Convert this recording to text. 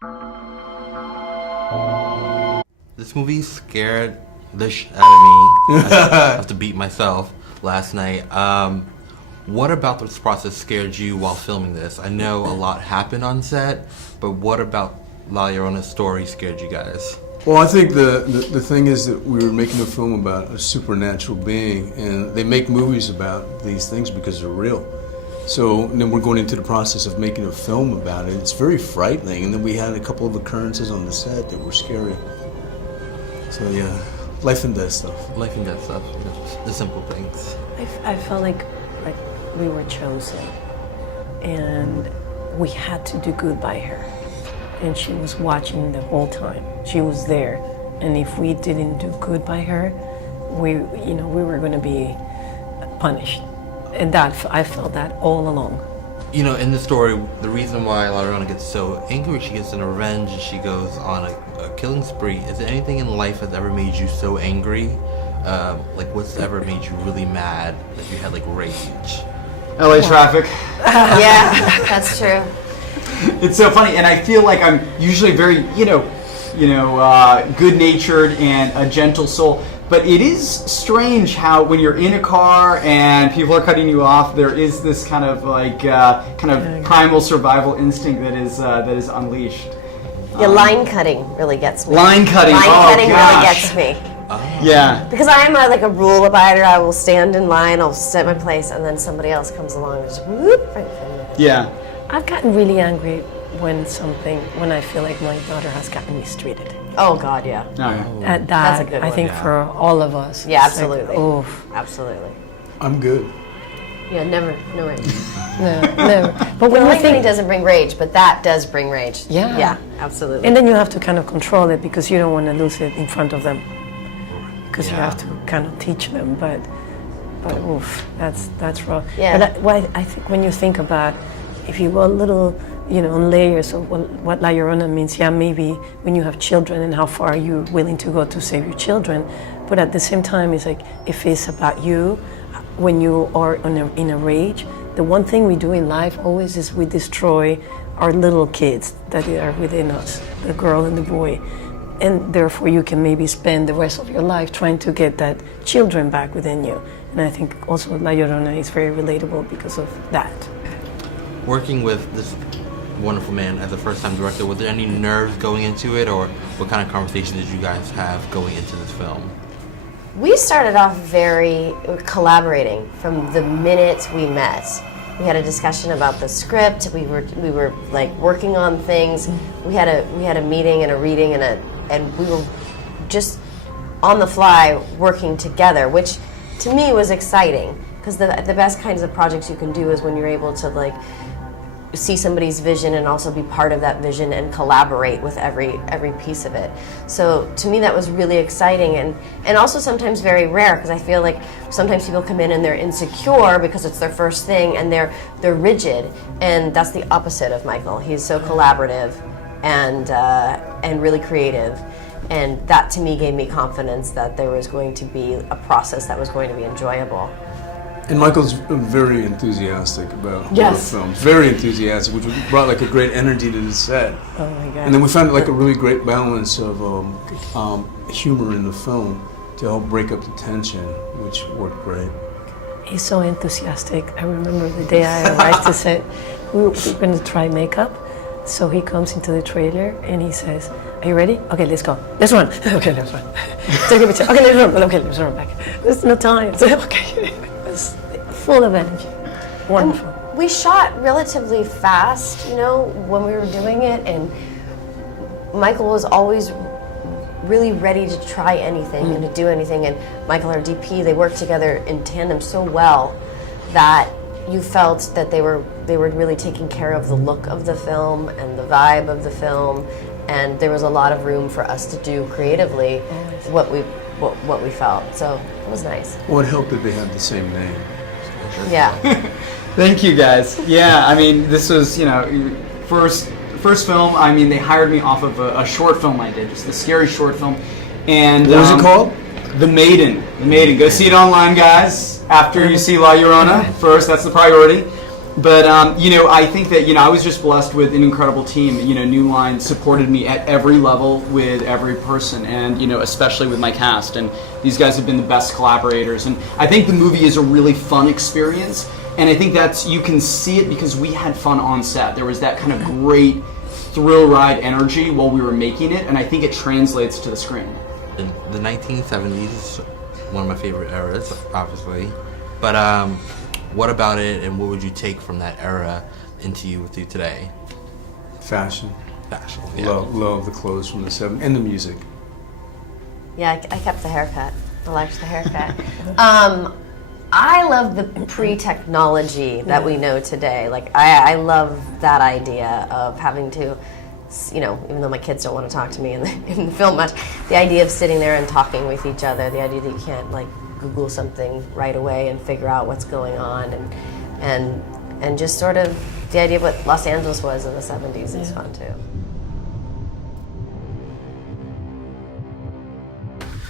This movie scared the shit out of me. I have to beat myself last night. What about this process scared you while filming this? I know a lot happened on set, but what about La Llorona's story scared you guys? Well, I think the thing is that we were making a film about a supernatural being, and they make movies about these things because they're real. So then we're going into the process of making a film about it. It's very frightening, and then we had a couple of occurrences on the set that were scary. So yeah, life and death stuff. Life and death stuff, the simple things. I felt like we were chosen, and we had to do good by her. And she was watching the whole time. She was there, and if we didn't do good by her, we were going to be punished. And that I felt that all along. You know, in the story, the reason why La Llorona gets so angry, she gets in revenge, and she goes on a killing spree. Is there anything in life that's ever made you so angry? Like, what's ever made you really mad that you had like rage? LA traffic. Yeah, that's true. It's so funny, and I feel like I'm usually very, good-natured and a gentle soul. But it is strange how when you're in a car and people are cutting you off, there is this kind of primal survival instinct that is unleashed. Yeah, line cutting really gets me. Line cutting Really gosh. gets me. Yeah. Because I am a rule abider. I will stand in line, I'll set my place, and then somebody else comes along and just whoop right in front of me. Yeah. I've gotten really angry when I feel like my daughter has gotten mistreated. Oh God, yeah. Oh, yeah. At that, That's a good I one. think for all of us. Yeah, it's like, absolutely. oof. Absolutely. I'm good. Yeah, never, no rage. No, never. But when The you lightning think, doesn't bring rage, but that does bring rage. Yeah. Yeah, absolutely. and then you have to kind of control it because you don't want to lose it in front of them. Because you Yeah. have to kind of teach them, but oof, that's rough. Yeah. But I think when you think about, if you go a little, on layers of what La Llorona means, yeah, maybe when you have children and how far you're willing to go to save your children, but at the same time, it's like, if it's about you, when you are in a rage, the one thing we do in life always is we destroy our little kids that are within us, the girl and the boy. And therefore you can maybe spend the rest of your life trying to get that children back within you. And I think also La Llorona is very relatable because of that. Working with this wonderful man as a first-time director, was there any nerves going into it, or what kind of conversation did you guys have going into this film? We started off very collaborating from the minute we met. We had a discussion about the script. We were like working on things. We had a meeting and a reading and we were just on the fly working together, which to me was exciting because the best kinds of projects you can do is when you're able to see somebody's vision and also be part of that vision and collaborate with every piece of it. So to me that was really exciting and also sometimes very rare because I feel like sometimes people come in and they're insecure because it's their first thing and they're rigid, and that's the opposite of Michael. He's so collaborative and really creative, and that to me gave me confidence that there was going to be a process that was going to be enjoyable. And Michael's very enthusiastic about Yes. the film. Very enthusiastic, which brought a great energy to the set. Oh my God. And then we found a really great balance of humor in the film to help break up the tension, which worked great. He's so enthusiastic. I remember the day I arrived to set, we were going to try makeup. So he comes into the trailer and he says, "Are you ready? Okay, let's go. Let's run." Okay, let's run. Take a picture. Okay, let's run. Okay, let's run back. There's no time. Okay. It's full of energy. Wonderful. And we shot relatively fast, when we were doing it, and Michael was always really ready to try anything and to do anything, and Michael, our DP, they worked together in tandem so well that you felt that they were really taking care of the look of the film and the vibe of the film, and there was a lot of room for us to do creatively what we felt. So it was nice. Well, it helped that they had the same name. Yeah. Thank you guys. Yeah, I mean, this was, first film. I mean, they hired me off of a short film I did, just a scary short film. And What was it called? The Maiden. The Maiden. Go see it online, guys. After you see La Llorona, first, that's the priority. But I think that I was just blessed with an incredible team. New Line supported me at every level with every person, and especially with my cast. And these guys have been the best collaborators. And I think the movie is a really fun experience. And I think you can see it because we had fun on set. There was that kind of great thrill ride energy while we were making it, and I think it translates to the screen. The 1970s is one of my favorite eras, obviously. But what about it, and what would you take from that era with you today? Fashion. Fashion. Yeah. Love the clothes from the 70s and the music. Yeah, I kept the haircut. I liked the haircut. I love the pre-technology that we know today. Like, I love that idea of having to, even though my kids don't want to talk to me in the film much, the idea of sitting there and talking with each other, the idea that you can't, like, Google something right away and figure out what's going on, and just sort of the idea of what Los Angeles was in the 70s is fun, too.